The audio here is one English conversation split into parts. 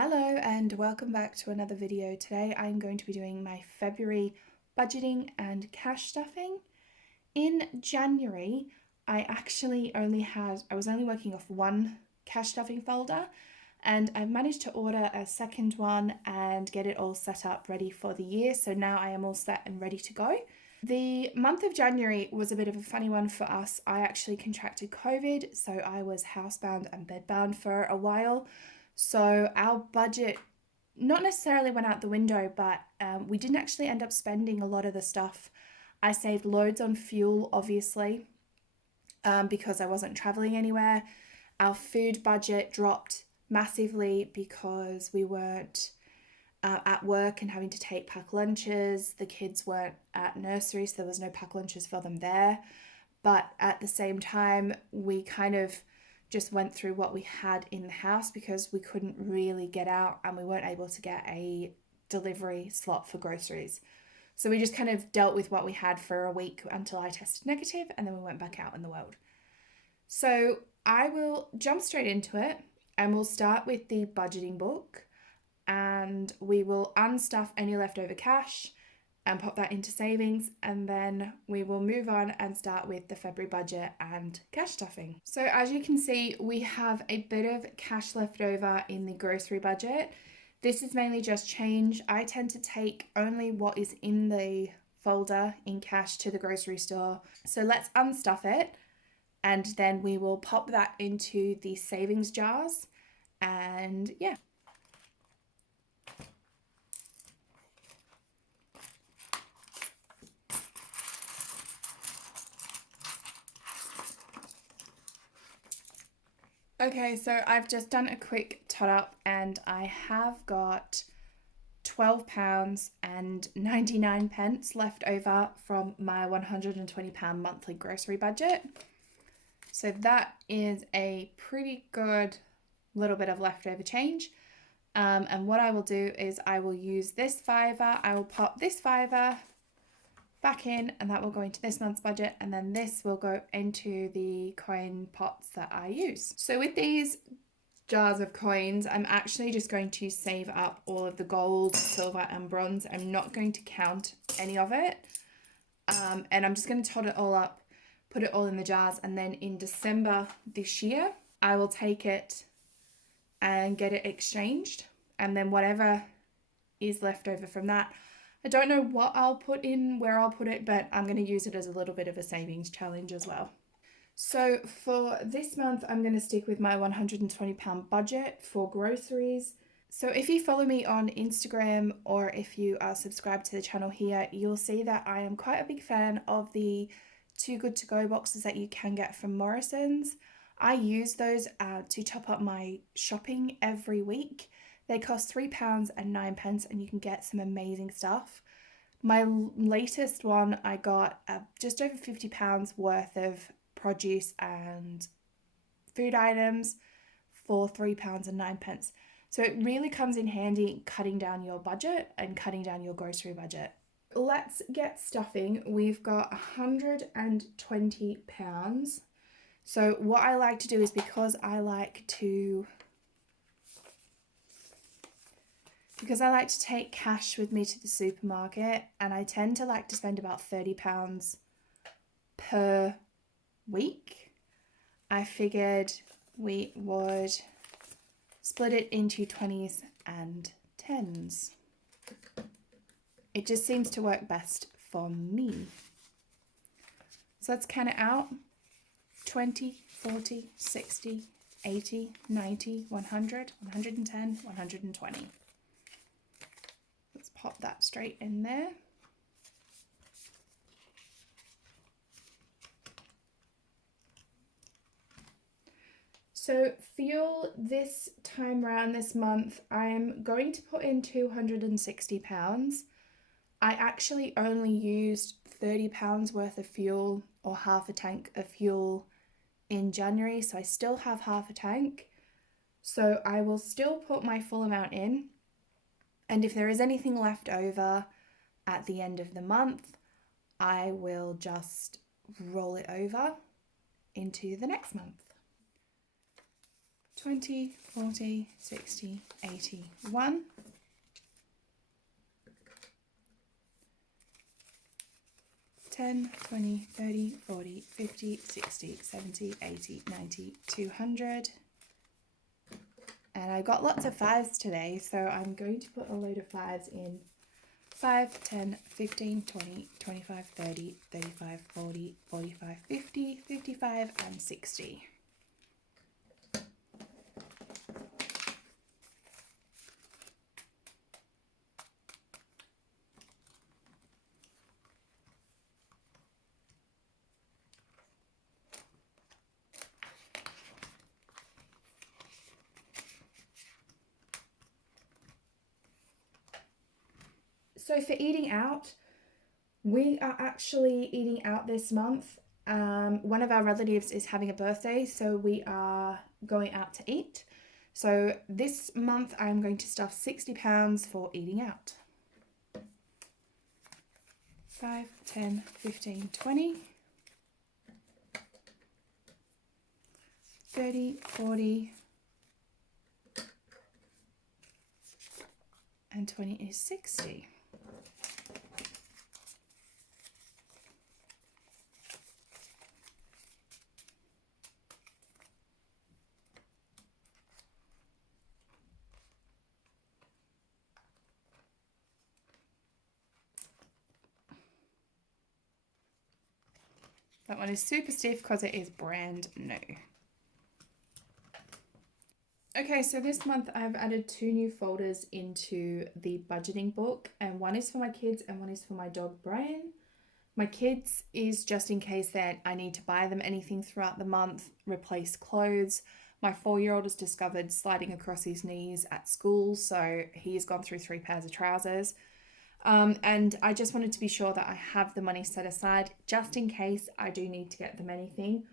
Hello and welcome back to another video. Today I'm going to be doing my February budgeting and cash stuffing. In January, I was only working off one cash stuffing folder, and I've managed to order a second one and get it all set up ready for the year. So now I am all set and ready to go. The month of January was a bit of a funny one for us. I actually contracted COVID, so I was housebound and bedbound for a while. So our budget not necessarily went out the window, but we didn't actually end up spending a lot of the stuff. I saved loads on fuel, obviously, because I wasn't traveling anywhere. Our food budget dropped massively because we weren't at work and having to take pack lunches. The kids weren't at nursery, so there was no pack lunches for them there. But at the same time, we kind of just went through what we had in the house because we couldn't really get out and we weren't able to get a delivery slot for groceries. So we just kind of dealt with what we had for a week until I tested negative, and then we went back out in the world. So I will jump straight into it, and we'll start with the budgeting book, and we will unstuff any leftover cash and pop that into savings, and then we will move on and start with the February budget and cash stuffing. So as you can see, we have a bit of cash left over in the grocery budget. This is mainly just change. I tend to take only what is in the folder in cash to the grocery store. So let's unstuff it, and then we will pop that into the savings jars, and yeah. Okay, so I've just done a quick tot up and I have got £12 and 99 pence left over from my £120 monthly grocery budget. So that is a pretty good little bit of leftover change. And what I will do is I will use this fiver, I will pop this fiver back in, and that will go into this month's budget, and then this will go into the coin pots that I use. So with these jars of coins, I'm actually just going to save up all of the gold, silver and bronze. I'm not going to count any of it, and I'm just going to tot it all up, put it all in the jars, and then in December this year I will take it and get it exchanged, and then whatever is left over from that, I don't know what I'll put in, where I'll put it, but I'm going to use it as a little bit of a savings challenge as well. So for this month, I'm going to stick with my £120 budget for groceries. So if you follow me on Instagram, or if you are subscribed to the channel here, you'll see that I am quite a big fan of the Too Good To Go boxes that you can get from Morrison's. I use those to top up my shopping every week. They cost £3 and 9 pence, and you can get some amazing stuff. My latest one, I got just over £50 worth of produce and food items for £3 and 9 pence. So it really comes in handy cutting down your budget and cutting down your grocery budget. Let's get stuffing. We've got £120. So what I like to do is, because I like to take cash with me to the supermarket, and I tend to like to spend about £30 per week, I figured we would split it into 20s and 10s. It just seems to work best for me. So let's count it out. 20, 40, 60, 80, 90, 100, 110, 120. Let's pop that straight in there. So fuel this time around this month, I'm going to put in £260. I actually only used £30 worth of fuel, or half a tank of fuel, in January, so I still have half a tank. So I will still put my full amount in, and if there is anything left over at the end of the month, I will just roll it over into the next month. 20, 40, 60, 80, 1. 10, 20, 30, 40, 50, 60, 70, 80, 90, 200. And I got lots of 5s today, so I'm going to put a load of 5s in. 5, 10, 15, 20, 25, 30, 35, 40, 45, 50, 55, and 60. So for eating out, we are actually eating out this month. One of our relatives is having a birthday, so we are going out to eat. So this month I'm going to stuff £60 for eating out. 5, 10, 15, 20, 30, 40, and 20 is 60. That one is super stiff because it is brand new. Okay, so this month I've added 2 new folders into the budgeting book, and one is for my kids and one is for my dog Brian. My kids is just in case that I need to buy them anything throughout the month, replace clothes. My 4-year-old has discovered sliding across his knees at school, so he has gone through 3 pairs of trousers. And I just wanted to be sure that I have the money set aside just in case I do need to get them anything.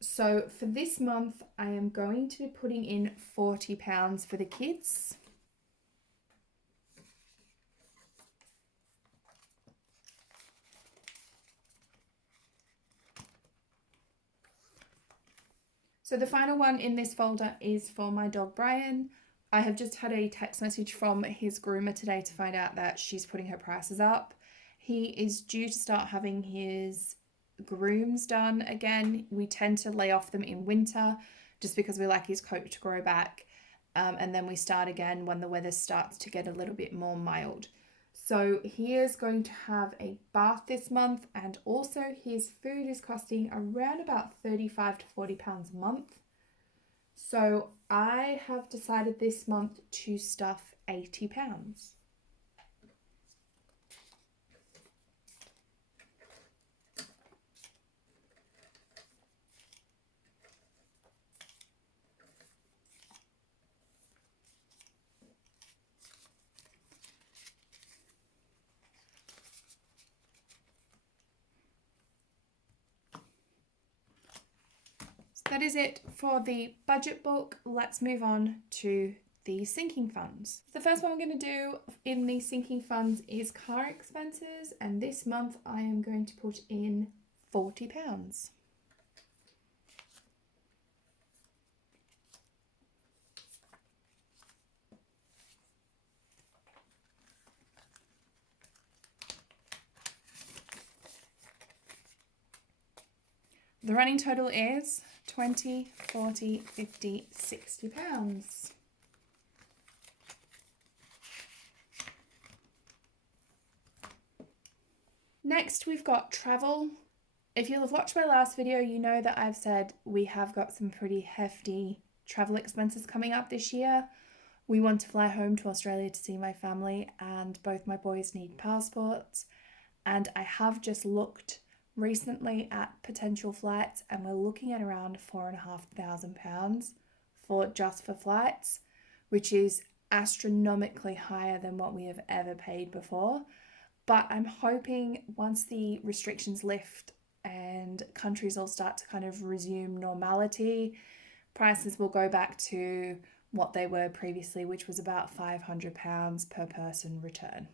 So for this month, I am going to be putting in £40 for the kids. So the final one in this folder is for my dog Brian. I have just had a text message from his groomer today to find out that she's putting her prices up. He is due to start having his grooms done again. We tend to lay off them in winter just because we like his coat to grow back, and then we start again when the weather starts to get a little bit more mild. So he is going to have a bath this month, and also his food is costing around about £35 to £40 a month. So I have decided this month to stuff £80. That is it for the budget book. Let's move on to the sinking funds. The first one we're going to do in the sinking funds is car expenses, and this month I am going to put in £40. The running total is 20, 40, 50, £60. Next, we've got travel. If you'll have watched my last video, you know that I've said we have got some pretty hefty travel expenses coming up this year. We want to fly home to Australia to see my family, and both my boys need passports. And I have just looked recently at potential flights, and we're looking at around £4,500 for flights, which is astronomically higher than what we have ever paid before. But I'm hoping once the restrictions lift and countries all start to kind of resume normality, prices will go back to what they were previously, which was about £500 per person return.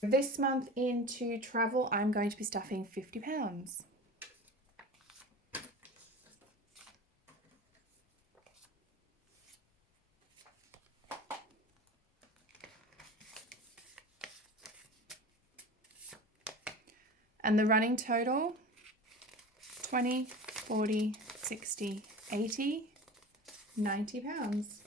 This month into travel, I'm going to be stuffing £50. And the running total, 20, 40, 60, 80, 90 pounds.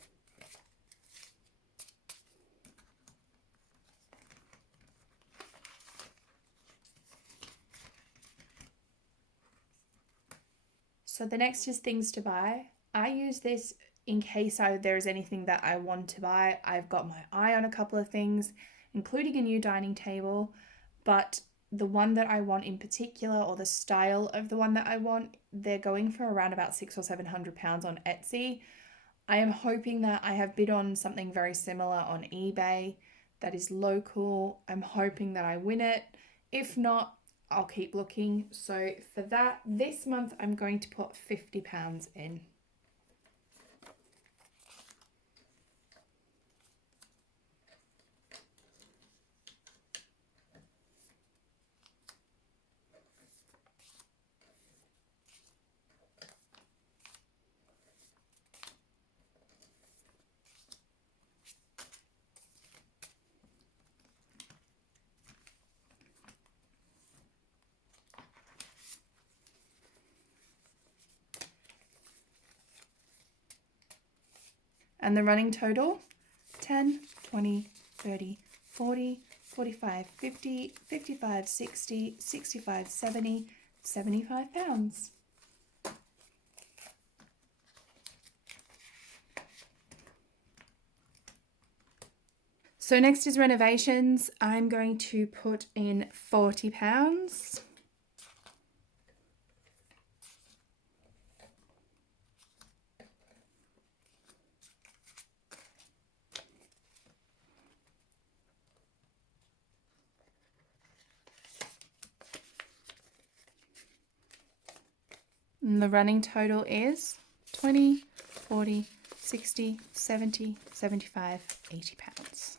So the next is things to buy. I use this in case there is anything that I want to buy. I've got my eye on a couple of things, including a new dining table, but the one that I want in particular, or the style of the one that I want, they're going for around about £600 or £700 on Etsy. I am hoping that I have bid on something very similar on eBay that is local. I'm hoping that I win it. If not, I'll keep looking. So for that, this month I'm going to put £50 in. And the running total, 10, 20, 30, 40, 45, 50, 55, 60, 65, 70, 75 pounds. So next is renovations. I'm going to put in £40. And the running total is 20, 40, 60, 70, 75, 80 pounds.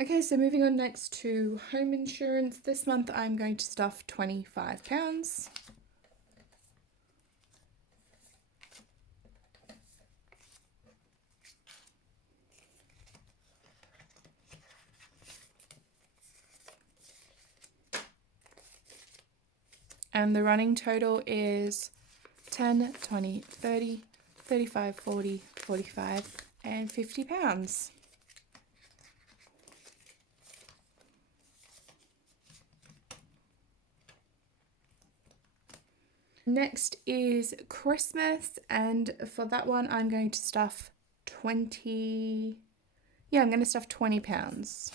Okay, so moving on next to home insurance. This month I'm going to stuff £25. And the running total is 10, 20, 30, 35, 40, 45, and £50. Next is Christmas, and for that one I'm going to stuff £20. Yeah, I'm going to stuff £20.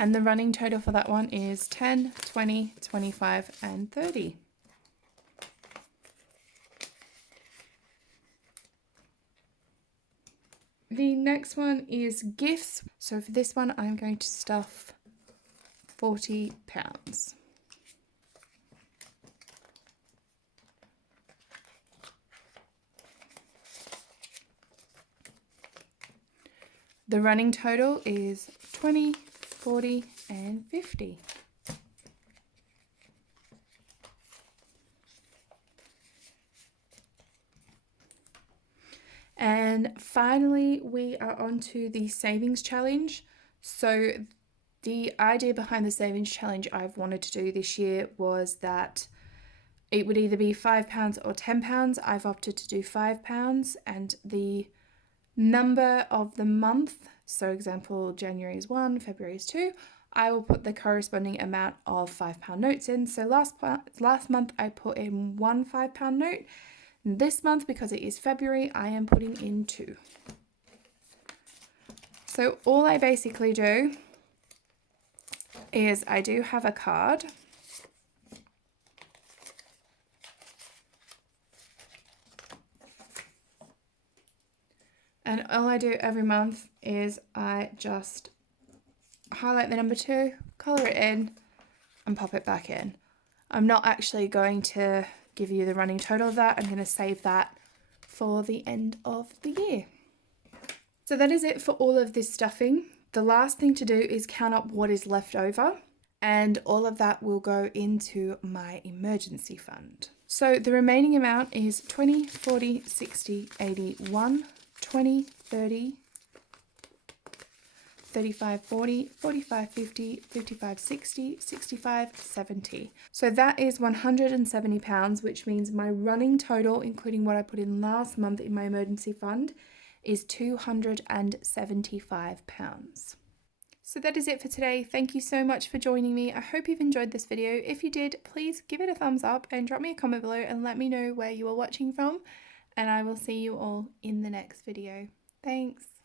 And the running total for that one is 10, 20, 25, and 30. The next one is gifts. So for this one, I'm going to stuff £40. The running total is 20, 40, and 50. And finally, we are on to the savings challenge. So the idea behind the savings challenge I've wanted to do this year was that it would either be £5 or £10. I've opted to do £5, and the number of the month, so example, January is 1, February is 2, I will put the corresponding amount of £5 notes in. So last month I put in one £5 note. This month, because it is February, I am putting in 2. So all I basically do is I do have a card. And all I do every month is I just highlight the number 2, colour it in, and pop it back in. I'm not actually going to give you the running total of that. I'm going to save that for the end of the year. So that is it for all of this stuffing. The last thing to do is count up what is left over, and all of that will go into my emergency fund. So the remaining amount is 20, 40, 60, 81, 20, 30, 35, 40, 45, 50, 55, 60, 65, 70. So that is £170, which means my running total, including what I put in last month in my emergency fund, is £275. So that is it for today. Thank you so much for joining me. I hope you've enjoyed this video. If you did, please give it a thumbs up and drop me a comment below and let me know where you are watching from. And I will see you all in the next video. Thanks.